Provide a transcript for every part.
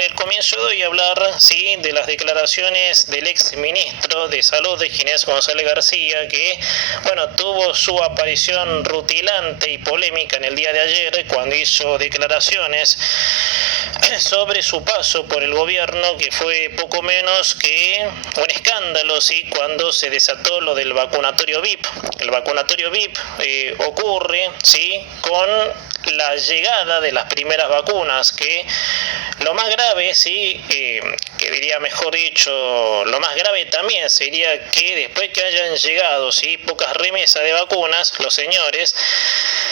En el comienzo de hoy hablar, sí, de las declaraciones del ex ministro de Salud, de Ginés González García, que, bueno, tuvo su aparición rutilante y polémica en el día de ayer cuando hizo declaraciones sobre su paso por el gobierno, que fue poco menos que un escándalo, ¿sí? Cuando se desató lo del vacunatorio VIP. El vacunatorio VIP ocurre, ¿sí?, con la llegada de las primeras vacunas, que lo más grave, sí, que diría mejor dicho, lo más grave también sería que después que hayan llegado, sí, pocas remesas de vacunas, los señores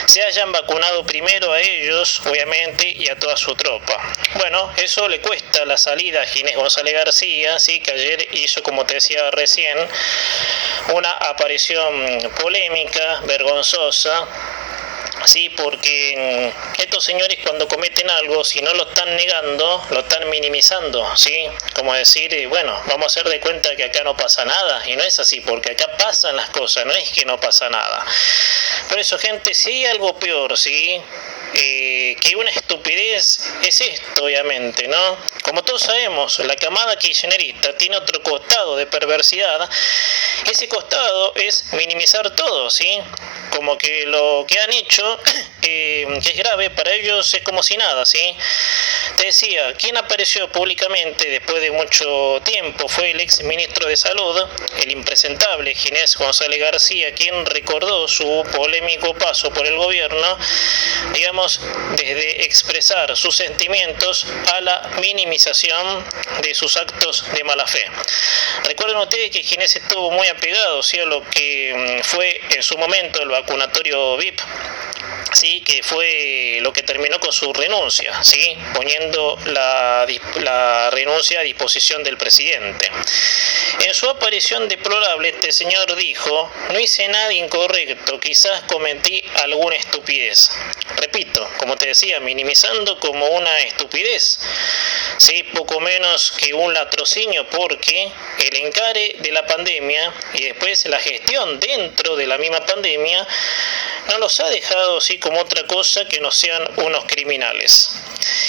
se hayan vacunado primero a ellos, obviamente, y a toda su tropa. Bueno, eso le cuesta la salida a Ginés González García, sí, que ayer hizo, como te decía recién, una aparición polémica, vergonzosa. Sí, porque estos señores, cuando cometen algo, si no lo están negando, lo están minimizando, ¿sí? Como decir, bueno, vamos a hacer de cuenta que acá no pasa nada, y no es así, porque acá pasan las cosas, no es que no pasa nada. Por eso, gente, si hay algo peor, ¿sí?, que una estupidez es esto, obviamente, ¿no? Como todos sabemos, la camada kirchnerista tiene otro costado de perversidad. Ese costado es minimizar todo, ¿sí? Como que lo que han hecho, que es grave, para ellos es como si nada, ¿sí? Te decía, quien apareció públicamente después de mucho tiempo fue el ex ministro de Salud, el impresentable Ginés González García, quien recordó su polémico paso por el gobierno, digamos, desde expresar sus sentimientos a la minimización de sus actos de mala fe. Recuerden ustedes que Ginés estuvo muy apegado, ¿sí?, a lo que fue en su momento el vacunatorio VIP, sí, que fue lo que terminó con su renuncia, sí, poniendo la renuncia a disposición del presidente. En su aparición deplorable, este señor dijo: no hice nada incorrecto, quizás cometí alguna estupidez. Repito, como te decía, minimizando como una estupidez, sí, poco menos que un latrocinio, porque el encare de la pandemia y después la gestión dentro de la misma pandemia no los ha dejado así como otra cosa que no sean unos criminales.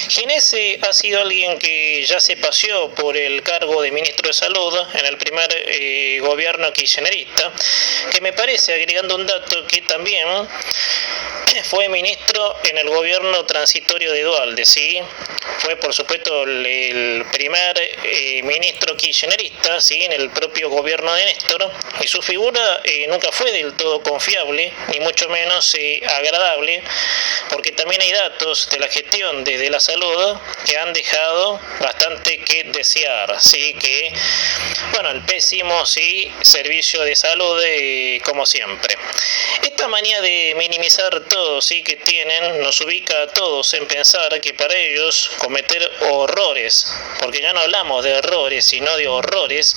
Ginés ha sido alguien que ya se paseó por el cargo de ministro de Salud en el primer gobierno kirchnerista, que me parece, agregando un dato, que también fue ministro en el gobierno transitorio de Duhalde, ¿sí? Fue, por supuesto, el primer ministro kirchnerista, ¿sí?, en el propio gobierno de Néstor, y su figura nunca fue del todo confiable, ni mucho menos agradable, porque también hay datos de la gestión desde la salud que han dejado bastante que desear, ¿sí?, que, bueno, el pésimo, sí, servicio de salud, como siempre. Esta manía de minimizar todo, sí, que tienen, nos ubica a todos en pensar que para ellos cometer horrores, porque ya no hablamos de errores, sino de horrores,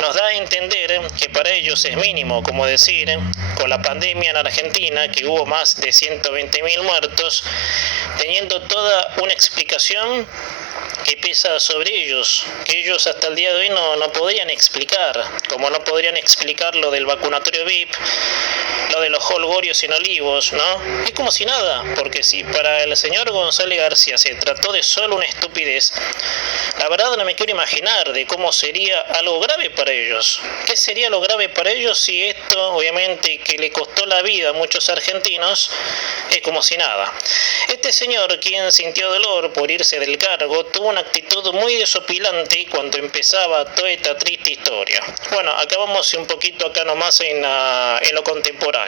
nos da a entender que para ellos es mínimo, como decir, con la pandemia en Argentina, que hubo más de 120.000 muertos, teniendo toda una explicación que pesa sobre ellos, que ellos hasta el día de hoy no podrían explicar, como no podrían explicar lo del vacunatorio VIP, lo de los holgorios en Olivos, ¿no? Es como si nada, porque si para el señor González García se trató de solo una estupidez, la verdad no me quiero imaginar de cómo sería algo grave para ellos. ¿Qué sería lo grave para ellos si esto, obviamente, que le costó la vida a muchos argentinos, es como si nada? Este señor, quien sintió dolor por irse del cargo, tuvo una actitud muy desopilante cuando empezaba toda esta triste historia. Bueno, acá vamos un poquito acá nomás en lo contemporáneo.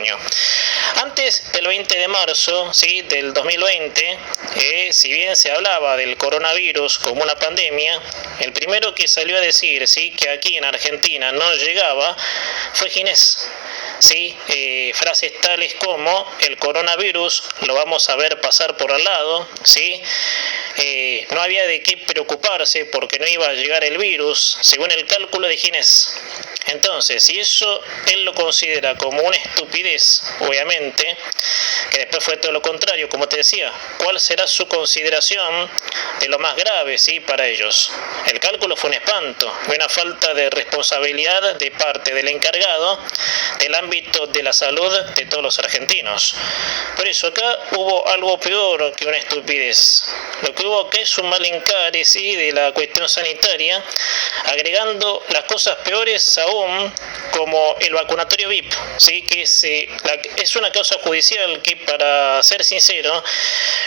Antes del 20 de marzo, ¿sí?, del 2020, si bien se hablaba del coronavirus como una pandemia, el primero que salió a decir, ¿sí?, que aquí en Argentina no llegaba fue Ginés. ¿Sí? Frases tales como: el coronavirus lo vamos a ver pasar por al lado, ¿sí? No había de qué preocuparse porque no iba a llegar el virus, según el cálculo de Ginés. Entonces, si eso él lo considera como una estupidez, obviamente, que después fue todo lo contrario, como te decía, ¿cuál será su consideración de lo más grave, ¿sí?, para ellos? El cálculo fue un espanto, fue una falta de responsabilidad de parte del encargado del ámbito de la salud de todos los argentinos. Por eso acá hubo algo peor que una estupidez. Lo que hubo acá es un mal encare, ¿sí?, de la cuestión sanitaria, agregando las cosas peores aún, como el vacunatorio VIP, ¿sí?, que es una causa judicial que, para ser sincero,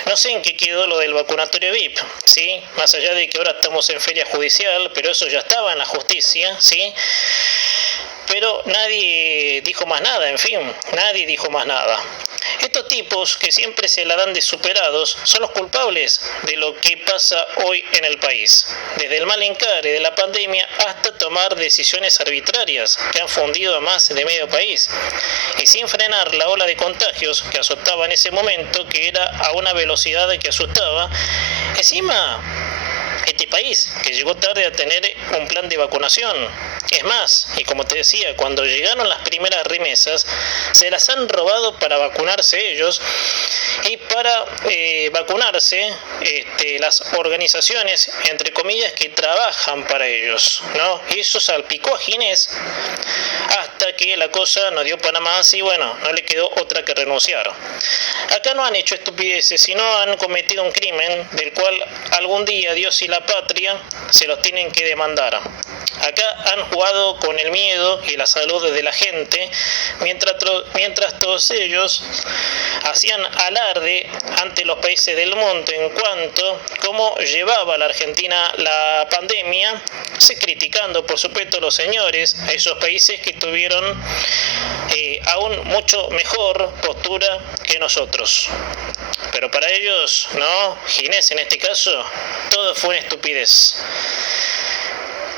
no sé en qué quedó lo del vacunatorio VIP, ¿sí?, más allá de que ahora estamos en feria judicial, pero eso ya estaba en la justicia, ¿sí?, pero nadie dijo más nada, en fin, nadie dijo más nada. Estos tipos, que siempre se la dan de superados, son los culpables de lo que pasa hoy en el país, desde el mal encare de la pandemia hasta tomar decisiones arbitrarias que han fundido a más de medio país, y sin frenar la ola de contagios que azotaba en ese momento, que era a una velocidad que asustaba. Encima, este país, que llegó tarde a tener un plan de vacunación. Es más, y como te decía, cuando llegaron las primeras remesas, se las han robado para vacunarse ellos, y para vacunarse las organizaciones, entre comillas, que trabajan para ellos, ¿no? Y eso salpicó a Ginés hasta que la cosa no dio para más y bueno, no le quedó otra que renunciar. Acá no han hecho estupideces, sino han cometido un crimen del cual algún día Dios y la patria se los tienen que demandar. Acá han jugado con el miedo y la salud de la gente, mientras todos ellos hacían alarde ante los países del mundo en cuanto cómo llevaba la Argentina la pandemia, se criticando por supuesto a los señores, a esos países que tuvieron aún mucho mejor postura que nosotros. Pero para ellos, no, Ginés en este caso, todo fue una estupidez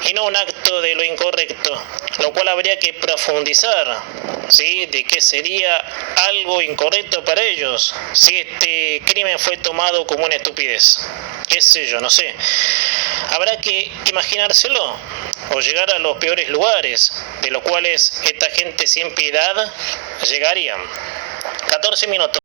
y no un acto de lo incorrecto, lo cual habría que profundizar, ¿sí?, de qué sería algo incorrecto para ellos si este crimen fue tomado como una estupidez. Qué sé yo, no sé. Habrá que imaginárselo o llegar a los peores lugares de los cuales esta gente sin piedad llegaría. 14 minutos.